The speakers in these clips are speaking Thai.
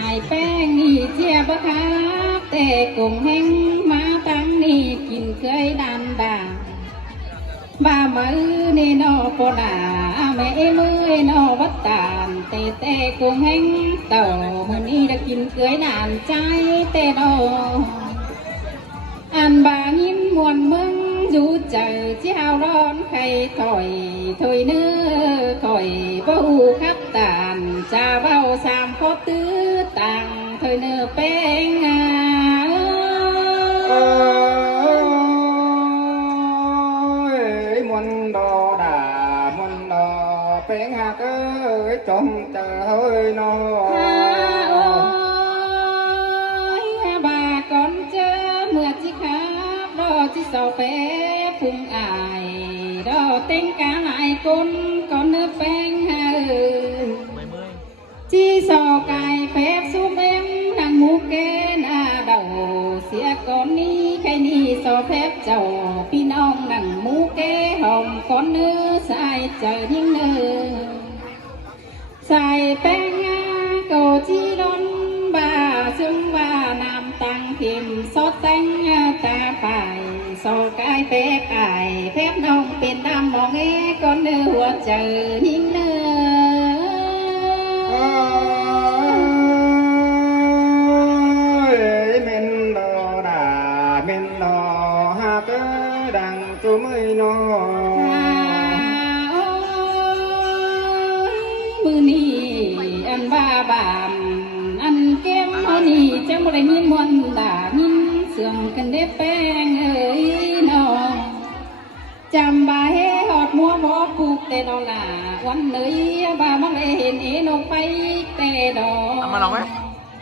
ายแป้งนี่เจียบครับแต่กุ้งแห้งมาตั้งนี่กินเคยดันด่าบ้ามือนี่นอปดาแม่มือนอวัดตานแต่กุ้งแห้งเต่ามือนี่ได้กินเคยด่านใจแต่นออันบายิ้มมวนมึงอยู่เจอเจ้าร้อนใครถอยเนื้อคอยเบ้าขับตานจะเบ้าสามข้อตื้อต่างถอยเนื้อแป้งมวนดอด่ามวนดอแป้งหักจมเจอเฮ้ยนอbà con chớ mưa chi khắp đó chi sầu phép phung ải đó tên cá lại con nước bánh ha chi sầu cài phép xuống em đang mua kê na đầu xía con ni khay ni sầu phép chầu pi nong đang mua kê hồng con nước sai chờ những nơi sai bánh cầu chi đón bà xương bà nam tăng thêm xót xanh ta phải so cái phép nôngเป็นดำมองcon nữหัวใจนิ่งเนื้อเมนดอด่าเมนดอหักดังจุ้มนอมือนี่อันบ้าบามอันเก็บเอานี่จังบ่ได้ยินมวนด่ายินเสื่องกันเด็บแป้งเอ้ยน้องจำบ่าเฮหอดมัวบ่ปลูกแต่ดอกหล่าวันเลยบ่ามาเลยเห็นนกไปแต่ดอกเอามาลองไหม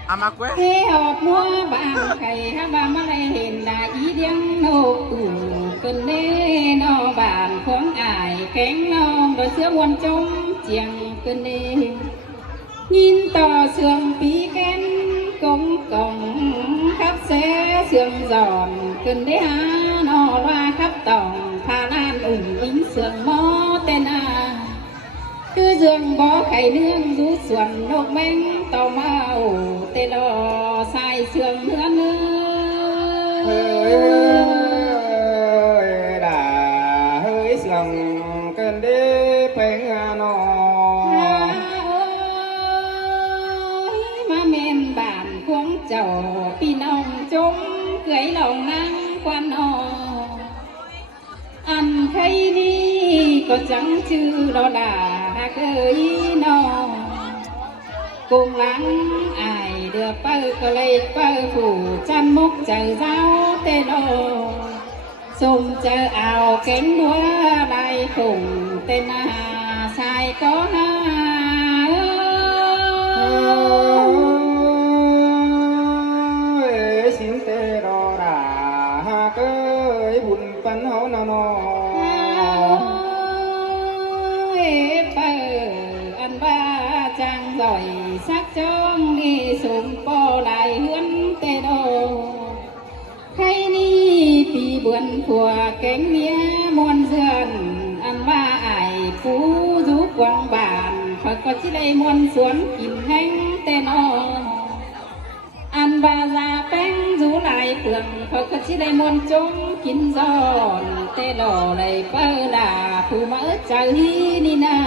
เอามาเว้ยเฮหอดมัวบ่าไข่ฮะบ่ามาเลยเห็นด่าอีเดียงนกตู่เกินเน่นอบ้านของอายแข็งน้องโดยเสื้อมวนจมเจียงเกินเน่ยินต่อเสื่อมปีแกนกงกองขับเสเสื่อมจอนขึ้นได้หานอว่าขับต่องพาลานอุ่นอิงเสื่อมหมอเต้นอาคือเสื่อมบ่อไข่เนื้องดูส่วนนกแมงต่อมาเตลอสายเสื่อมเนื้อเนื้อด่าเฮ้ยเสื่อมเกินเด้แป้งนอเจ้าพี่น้องจงเกยเหล่านั่งควันออันใครนี่ก็จังชื่อดอดาเคยนอกุงหลังอายเดือเปิ้ลก็เลยเปิ้ลผู้จันมุกเจอเจ้าเตโลสมเจอเอาเก่งดัวใบขุ่งเตนาชายก็หาปันเฮานอนอเปิดอันบ้าจังจ่อยสักจ้องนี่สุ่มปอลายเฮือนเตโดให้นี่ปีบวนผัวแก่งเมียมวนเสือนอันว่าไอ้ผู้ยุกวังบานเขาก็จะได้มวนสวนกินแห้งเตโนอันบาลาแป้งจูหลายเปลืองเขาก็ชิได้มวนจงกินซอนเตลอเลยเปิดาผู้มาใจนี่นา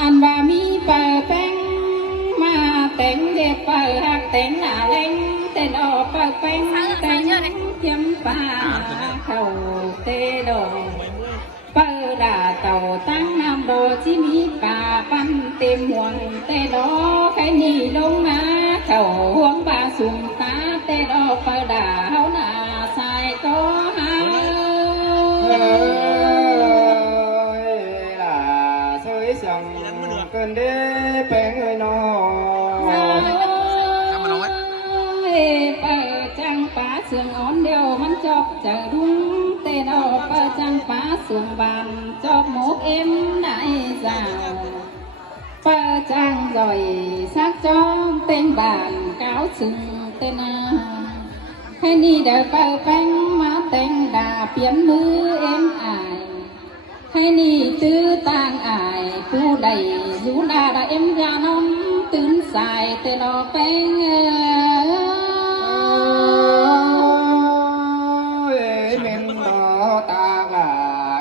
อันบามีเปิดแป้งมาแต่งเด็บเปิดหักแต่งหน้าเล้งเตลอเปิดแป้งแต่งเทียมป่าเข้าเตลอเปิดาเต่าตั้งน้ำโดที่มีป่าปั้นเต็มห่วงเตลอแค่นี้ลงมาเขาห่วงบาสุ่มตาเตะดอกเปิดด่าเฮาหน้าสายก็หาล่ะสวยเสียงเกินเด้แป้งเอ้ยนอเอามาลองไหมเปิดจังป่าเสื่องอ่อนเดียวมันจอบเจอดุ้งเตะดอกเปิดจังป่าเสื่องบานจอบหมกเอ็มได้สาวเปิดจังrồi sắc cho tên bàn cáo sừng tên hay ni đời bờ bánh má tên đà biến mưa em ải hay ni tư tang ải cu đầy rú đà đã em ra non ตื่นสายแต่นอแป้งเม่นดอตากlà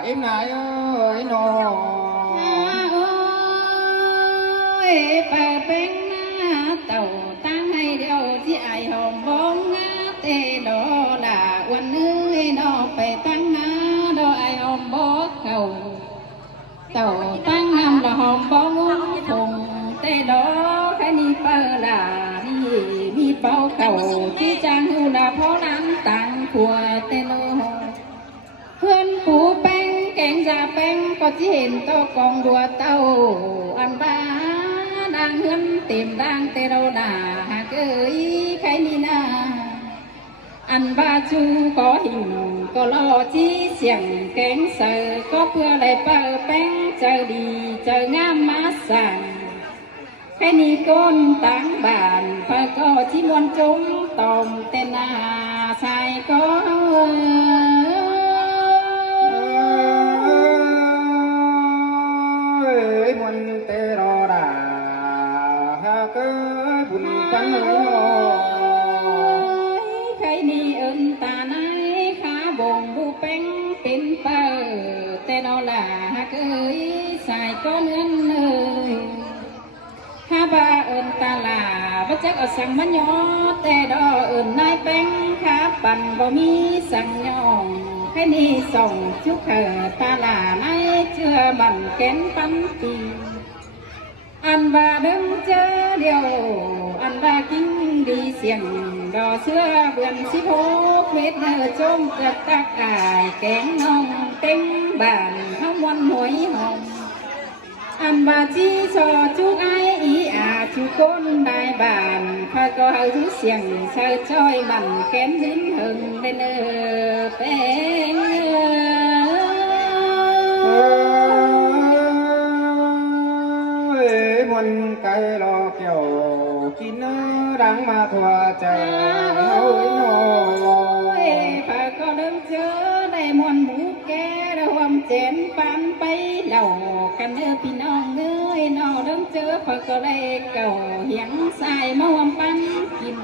em này ơi nó เปิดเป็นหน้าเต่าตั้งให้เดียวที่ไอหอมบ้องงาเตดอด่าวันนี้นอไปตั้งหน้าดอไอหอมบ้องเขาเต่าตั้งนำละหอมบ้องคงเตดอแค่นี้เปิดด่านี่มีเป้าเก่าที่จางหูดาเพราะน้ำตังขัวเตโนเพื่อนปูแป้งแกงจ่าแป้งก็จะเห็นโตกองดัวเต้าอันบ้าดังเฮือนเต็มดังเตโรดาหากเอ้ยใครนี่นาอันบ้าจูก็หิวก็รอจีเสียงแกงเสือก็เพื่อได้เปิดแป้งเจอดีเจองามมาสั่งใครนี่ก้นตั้งบานเพื่อก็ที่มวนจมตอมเตนาใส่ก็ muôn tê rò đà ha cơ buồn cắnใครมีเอิญตาไหนขาบ่งบูเป้งเป็นเปิดแต่นอล่ะฮักเอ้ยสายก็เนื้อเลยข้าบาเอิญตาลาบ่จักเอาสั่งมันยอแต่ดอเอิญนายแป้งขาปั่นบ่มีสั่งยองใครนี่ส่งชุกเขตาลาในเชื่อบันแกนปันปีอันบาดึงเจอเดียวอันบากิ้งดีเสียงดอเสื้อเบือน16 เมตรเนอจมกระตักอายแกงน้องเต็มบ้านข้าวมันหวยหอมอันบาจีซอจุกไออีอาจุก้นได้บานพาก็เอาทุเสียงเชิดจ้อยมันแกนหินหึงเป็นเป็น muôn cây lo kiểu kín đang mà thua trời ơi nồi พาก็เดินเจอได้มวนหมูแก่ระหว่างเจนปานไปเหล่ากันเด้อพี่น้องเอ้ยนอเดินเจอพาก็ได้เก่าเหียงสายมาหวมปันกิน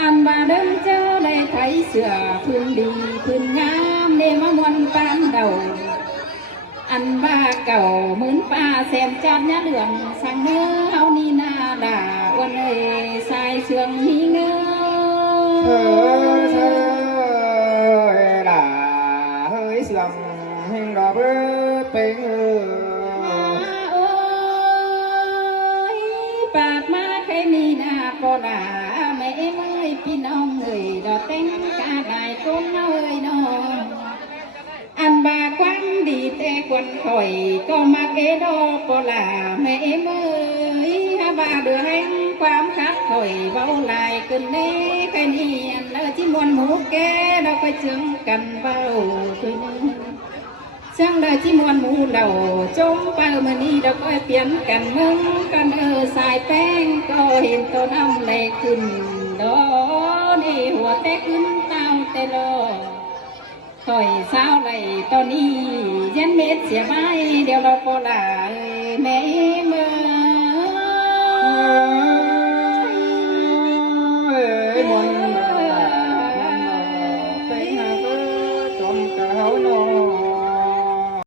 อันบาเดินเจอได้ไถเสือพื้นดีพื้นงามเดมามวนปานเดาอันบ้าเก่าเหมือนป้าแสนจัดยะเหลืองสั่งเนื้อเฮานี่นาด่าวันเอ้ยสายเชืองมีเงือ là hơi sườn hình đỏ bớt bên โอ้ยปาดมาใครมีหน้าก็ด่าแม่เอ้ยพี่น้องเอ้ยดอกเต้นกาได้ก้นเอ้ยน้องอันบาควันดีแต่ควันข่อยก็มาเกดอปลาแม่เอ้ยฮาบาเดือแห่งความคักข่อยเบาลายขึ้นเน่ใครนี่อันแล้วที่มวนหมูแกเราไปเชื่องกันเบาคุยนึงช่างได้ที่มวนหมูเราจมเป้ามือนี้เราก็เปลี่ยนกันมึงกันสายแป้งก็เห็นตัวน้ำไหลขึ้นดอนี่หัวแตกขึ้นเต้าเตลอถอยเศร้าไหลตอนนี้ยันเม็ดเสียไม้เดี๋ยวเราก็ลา